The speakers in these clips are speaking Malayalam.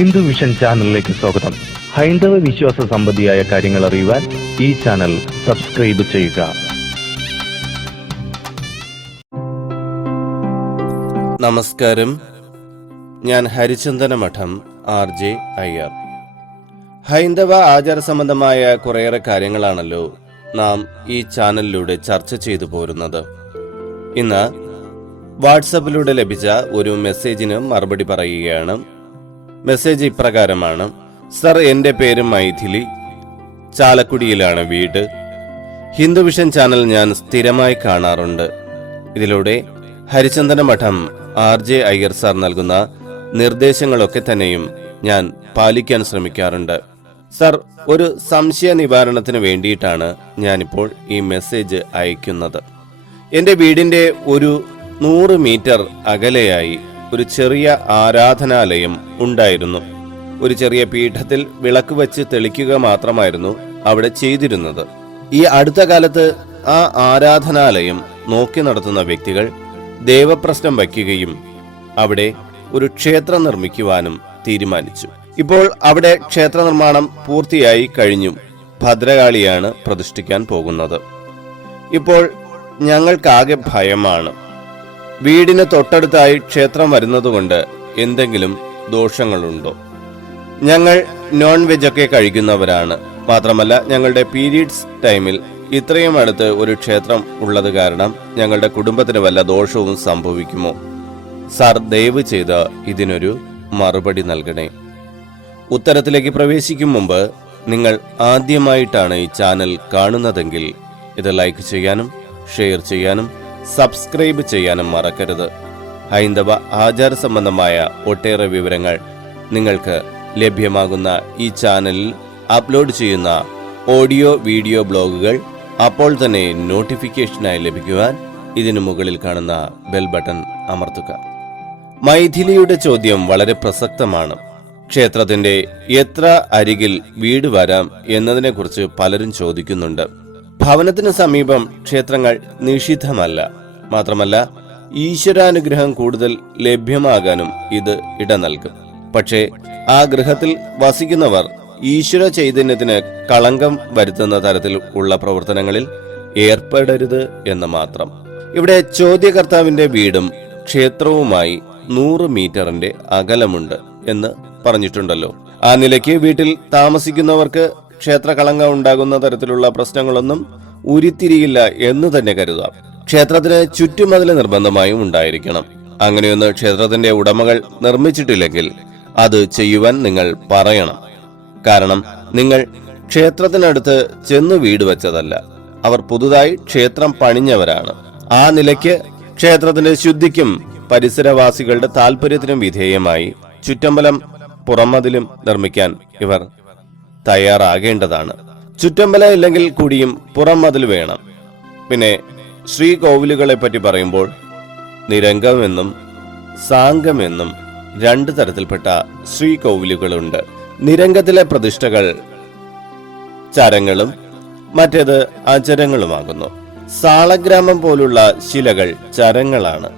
ഹിന്ദു വിഷൻ ചാനലിലേക്ക് സ്വാഗതം. ഹൈന്ദവ വിശ്വാസ സംബന്ധിയായ കാര്യങ്ങൾ അറിയുവാൻ ഈ ചാനൽ സബ്സ്ക്രൈബ് ചെയ്യുക. നമസ്കാരം. ഞാൻ ഹരിചന്ദന മഠം ആർ ജെ അയ്യർ. ഹൈന്ദവ ആചാര സംബന്ധമായ കുറേയേറെ കാര്യങ്ങളാണല്ലോ നാം ഈ ചാനലിലൂടെ ചർച്ച ചെയ്തു പോരുന്നത്. ഇന്ന് വാട്സപ്പിലൂടെ ലഭിച്ച ഒരു മെസ്സേജിന് മറുപടി പറയുകയാണ് മെസ്സേജ് ഇപ്രകാരമാണ്. സർ എന്റെ പേര് മൈഥിലി. ചാലക്കുടിയിലാണ് വീട്. ഹിന്ദുവിഷൻ ചാനൽ ഞാൻ സ്ഥിരമായി കാണാറുണ്ട്. ഇതിലൂടെ ഹരിചന്ദന മഠം ആർ ജെ അയ്യർ സാർ നൽകുന്ന നിർദ്ദേശങ്ങളൊക്കെ തന്നെയും ഞാൻ പാലിക്കാൻ ശ്രമിക്കാറുണ്ട്. സർ ഒരു സംശയ നിവാരണത്തിന് വേണ്ടിയിട്ടാണ് ഞാനിപ്പോൾ ഈ മെസ്സേജ് അയക്കുന്നത്. എന്റെ വീടിന്റെ ഒരു നൂറ് മീറ്റർ അകലെയായി ഒരു ചെറിയ ആരാധനാലയം ഉണ്ടായിരുന്നു. ഒരു ചെറിയ പീഠത്തിൽ വിളക്ക് വെച്ച് തെളിക്കുക മാത്രമായിരുന്നു അവിടെ ചെയ്തിരുന്നത്. ഈ അടുത്ത കാലത്ത് ആ ആരാധനാലയം നോക്കി നടത്തുന്ന വ്യക്തികൾ ദേവപ്രശ്നം വയ്ക്കുകയും അവിടെ ഒരു ക്ഷേത്രം നിർമ്മിക്കുവാനും തീരുമാനിച്ചു. ഇപ്പോൾ അവിടെ ക്ഷേത്ര നിർമ്മാണം പൂർത്തിയായി കഴിഞ്ഞു. ഭദ്രകാളിയാണ് പ്രതിഷ്ഠിക്കാൻ പോകുന്നത്. ഇപ്പോൾ ഞങ്ങൾക്കാകെ ഭയമാണ്. വീടിന് തൊട്ടടുത്തായി ക്ഷേത്രം വരുന്നതുകൊണ്ട് എന്തെങ്കിലും ദോഷങ്ങളുണ്ടോ? ഞങ്ങൾ നോൺ വെജ് ഒക്കെ കഴിക്കുന്നവരാണ്. മാത്രമല്ല ഞങ്ങളുടെ പീരീഡ്സ് ടൈമിൽ ഇത്രയും അടുത്ത് ഒരു ക്ഷേത്രം ഉള്ളത് കാരണം ഞങ്ങളുടെ കുടുംബത്തിന് വല്ല ദോഷവും സംഭവിക്കുമോ? സാർ ദയവ് ചെയ്ത് ഇതിനൊരു മറുപടി നൽകണേ. ഉത്തരത്തിലേക്ക് പ്രവേശിക്കും മുമ്പ് നിങ്ങൾ ആദ്യമായിട്ടാണ് ഈ ചാനൽ കാണുന്നതെങ്കിൽ ഇത് ലൈക്ക് ചെയ്യാനും ഷെയർ ചെയ്യാനും സബ്സ്ക്രൈബ് ചെയ്യാനും മറക്കരുത്. ഹൈന്ദവ ആചാര സംബന്ധമായ ഒട്ടേറെ വിവരങ്ങൾ നിങ്ങൾക്ക് ലഭ്യമാകുന്ന ഈ ചാനലിൽ അപ്ലോഡ് ചെയ്യുന്ന ഓഡിയോ വീഡിയോ ബ്ലോഗുകൾ അപ്പോൾ തന്നെ നോട്ടിഫിക്കേഷനായി ലഭിക്കുവാൻ ഇതിനു മുകളിൽ കാണുന്ന ബെൽ ബട്ടൺ അമർത്തുക. മൈഥിലിയുടെ ചോദ്യം വളരെ പ്രസക്തമാണ്. ക്ഷേത്രത്തിന്റെ എത്ര അരികിൽ വീട് വരാം എന്നതിനെക്കുറിച്ച് പലരും ചോദിക്കുന്നുണ്ട്. ഭവനത്തിന് സമീപം ക്ഷേത്രങ്ങൾ നിഷിദ്ധമല്ല. മാത്രമല്ല ഈശ്വരാനുഗ്രഹം കൂടുതൽ ലഭ്യമാകാനും ഇത് ഇട നൽകും. പക്ഷേ ആ ഗൃഹത്തിൽ വസിക്കുന്നവർ ഈശ്വര ചൈതന്യത്തിന് കളങ്കം വരുത്തുന്ന തരത്തിൽ ഉള്ള പ്രവർത്തനങ്ങളിൽ ഏർപ്പെടരുത് എന്ന് മാത്രം. ഇവിടെ ചോദ്യകർത്താവിന്റെ വീടും ക്ഷേത്രവുമായി നൂറ് മീറ്ററിന്റെ അകലമുണ്ട് എന്ന് പറഞ്ഞിട്ടുണ്ടല്ലോ. ആ നിലയ്ക്ക് വീട്ടിൽ താമസിക്കുന്നവർക്ക് ക്ഷേത്ര കളങ്കം ഉണ്ടാകുന്ന തരത്തിലുള്ള പ്രശ്നങ്ങളൊന്നും ഉരുത്തിരിയില്ല എന്ന് തന്നെ കരുതാം. ക്ഷേത്രത്തിന് ചുറ്റുമതിൽ നിർബന്ധമായും ഉണ്ടായിരിക്കണം. അങ്ങനെയൊന്ന് ക്ഷേത്രത്തിന്റെ ഉടമകൾ നിർമ്മിച്ചിട്ടില്ലെങ്കിൽ അത് ചെയ്യുവാൻ നിങ്ങൾ പറയണം. കാരണം നിങ്ങൾ ക്ഷേത്രത്തിനടുത്ത് ചെന്ന് വീട് വെച്ചതല്ല. അവർ പുതുതായി ക്ഷേത്രം പണിഞ്ഞവരാണ്. ആ നിലയ്ക്ക് ക്ഷേത്രത്തിന്റെ ശുദ്ധിക്കും പരിസരവാസികളുടെ താല്പര്യത്തിനും വിധേയമായി ചുറ്റമ്പലം പുറമതിലും നിർമ്മിക്കാൻ ഇവർ തയ്യാറാകേണ്ടതാണ്. ചുറ്റമ്പല ഇല്ലെങ്കിൽ കൂടിയും പുറം പുറംമതിൽ വേണം. പിന്നെ ശ്രീകോവിലുകളെ പറ്റി പറയുമ്പോൾ നിരംഗമെന്നും സാംഗമെന്നും രണ്ട് തരത്തിൽപ്പെട്ട ശ്രീകോവിലുകളുണ്ട്. നിരംഗത്തിലെ പ്രതിഷ്ഠകൾ ചരങ്ങളും മറ്റേത് അചരങ്ങളുമാകുന്നു. സാളഗ്രാമം പോലുള്ള ശിലകൾ ചരങ്ങളാണ്.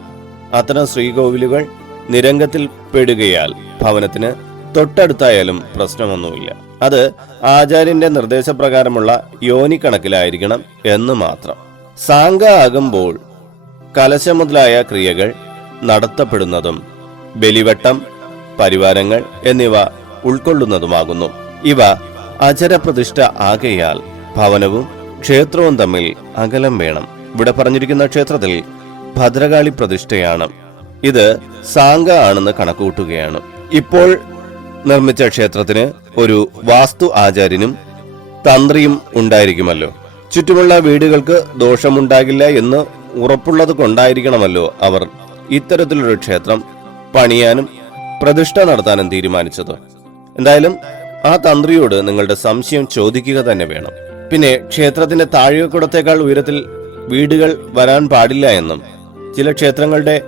അത്തരം ശ്രീകോവിലുകൾ നിരംഗത്തിൽ പെടുകയാൽ ഭവനത്തിന് തൊട്ടടുത്തായാലും പ്രശ്നമൊന്നുമില്ല. അത് ആചാര്യന്റെ നിർദ്ദേശപ്രകാരമുള്ള യോനി കണക്കിലായിരിക്കണം എന്ന് മാത്രം. സാങ്ക ആകുമ്പോൾ കലശ മുതലായ ക്രിയകൾ നടത്തപ്പെടുന്നതും ബലിവട്ടം പരിവാരങ്ങൾ എന്നിവ ഉൾക്കൊള്ളുന്നതുമാകുന്നു. ഇവ അചരപ്രതിഷ്ഠ ആകയാൽ ഭവനവും ക്ഷേത്രവും തമ്മിൽ അകലം വേണം. ഇവിടെ പറഞ്ഞിരിക്കുന്ന ക്ഷേത്രത്തിൽ ഭദ്രകാളി പ്രതിഷ്ഠയാണ്. ഇത് സാങ്ക ആണെന്ന് കണക്കുകൂട്ടുകയാണ്. ഇപ്പോൾ നിർമ്മിച്ച ക്ഷേത്രത്തിന് ഒരു വാസ്തു ആചാര്യനും തന്ത്രിയും ഉണ്ടായിരിക്കുമല്ലോ. ചുറ്റുമുള്ള വീടുകൾക്ക് ദോഷമുണ്ടാകില്ല എന്ന് ഉറപ്പുള്ളത് കൊണ്ടായിരിക്കണമല്ലോ അവർ ഇത്തരത്തിലൊരു ക്ഷേത്രം പണിയാനും പ്രതിഷ്ഠ നടത്താനും തീരുമാനിച്ചത്. എന്തായാലും ആ തന്ത്രിയോട് നിങ്ങളുടെ സംശയം ചോദിക്കുക തന്നെ വേണം. പിന്നെ ക്ഷേത്രത്തിന്റെ താഴെക്കുടത്തേക്കാൾ ഉയരത്തിൽ വീടുകൾ വരാൻ പാടില്ല എന്നും ചില ക്ഷേത്രങ്ങളുടെ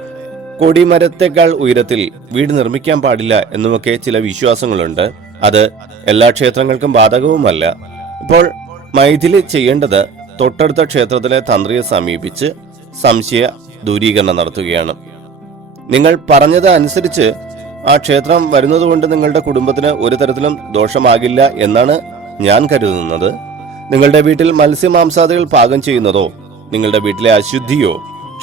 കൊടിമരത്തേക്കാൾ ഉയരത്തിൽ വീട് നിർമ്മിക്കാൻ പാടില്ല എന്നുമൊക്കെ ചില വിശ്വാസങ്ങളുണ്ട്. അത് എല്ലാ ക്ഷേത്രങ്ങൾക്കും ബാധകവുമല്ല. ഇപ്പോൾ മൈഥിലി ചെയ്യേണ്ടത് തൊട്ടടുത്ത ക്ഷേത്രത്തിലെ തന്ത്രിയെ സമീപിച്ച് സംശയ ദൂരീകരണം നടത്തുകയാണ്. നിങ്ങൾ പറഞ്ഞത് അനുസരിച്ച് ആ ക്ഷേത്രം വരുന്നതുകൊണ്ട് നിങ്ങളുടെ കുടുംബത്തിന് ഒരു തരത്തിലും ദോഷമാകില്ല എന്നാണ് ഞാൻ കരുതുന്നത്. നിങ്ങളുടെ വീട്ടിൽ മത്സ്യമാംസാദികൾ പാകം ചെയ്യുന്നതോ നിങ്ങളുടെ വീട്ടിലെ അശുദ്ധിയോ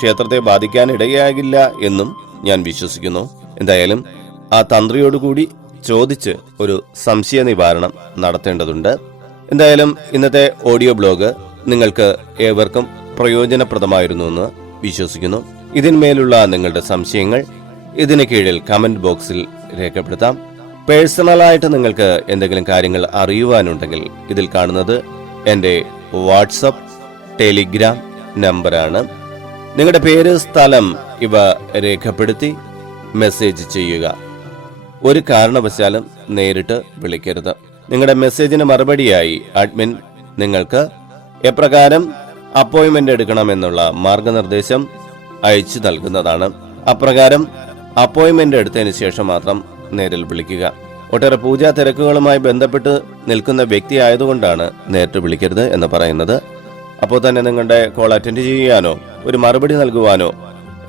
ക്ഷേത്രത്തെ ബാധിക്കാൻ ഇടയാകില്ല എന്നും ഞാൻ വിശ്വസിക്കുന്നു. എന്തായാലും ആ തന്ത്രിയോടുകൂടി ചോദിച്ച് ഒരു സംശയ നിവാരണം നടത്തേണ്ടതുണ്ട്. എന്തായാലും ഇന്നത്തെ ഓഡിയോ ബ്ലോഗ് നിങ്ങൾക്ക് ഏവർക്കും പ്രയോജനപ്രദമായിരുന്നു എന്ന് വിശ്വസിക്കുന്നു. ഇതിന്മേലുള്ള നിങ്ങളുടെ സംശയങ്ങൾ ഇതിന് കീഴിൽ കമന്റ് ബോക്സിൽ രേഖപ്പെടുത്താം. പേഴ്സണലായിട്ട് നിങ്ങൾക്ക് എന്തെങ്കിലും കാര്യങ്ങൾ അറിയുവാനുണ്ടെങ്കിൽ ഇതിൽ കാണുന്നത് എന്റെ വാട്സപ്പ് ടെലിഗ്രാം നമ്പറാണ്. നിങ്ങളുടെ പേര് സ്ഥലം ഇവ രേഖപ്പെടുത്തി മെസ്സേജ് ചെയ്യുക. ഒരു കാരണവശാലും നേരിട്ട് വിളിക്കരുത്. നിങ്ങളുടെ മെസ്സേജിന് മറുപടിയായി അഡ്മിൻ നിങ്ങൾക്ക് എപ്രകാരം അപ്പോയിന്റ്മെന്റ് എടുക്കണമെന്നുള്ള മാർഗനിർദ്ദേശം അയച്ചു നൽകുന്നതാണ്. അപ്രകാരം അപ്പോയിൻമെന്റ് എടുത്തതിന് ശേഷം മാത്രം നേരിൽ വിളിക്കുക. ഒട്ടേറെ പൂജാ തിരക്കുകളുമായി ബന്ധപ്പെട്ട് നിൽക്കുന്ന വ്യക്തി ആയതുകൊണ്ടാണ് നേരിട്ട് വിളിക്കരുത് എന്ന് പറയുന്നത്. അപ്പോൾ തന്നെ നിങ്ങളുടെ കോൾ അറ്റൻഡ് ചെയ്യാനോ ഒരു മറുപടി നൽകുവാനോ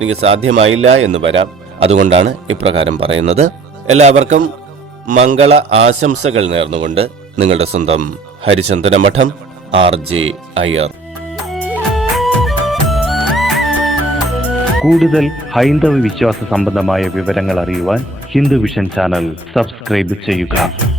എനിക്ക് സാധ്യമായില്ല എന്ന് വരാം. അതുകൊണ്ടാണ് ഇപ്രകാരം പറയുന്നത്. എല്ലാവർക്കും മംഗള ആശംസകൾ നേർന്നുകൊണ്ട് നിങ്ങളുടെ സ്വന്തം ഹരിചന്ദന മഠം ആർ ജെ അയ്യർ. കൂടുതൽ ഹൈന്ദവ വിശ്വാസ സംബന്ധമായ വിവരങ്ങൾ അറിയുവാൻ ഹിന്ദു വിഷൻ ചാനൽ സബ്സ്ക്രൈബ് ചെയ്യുക.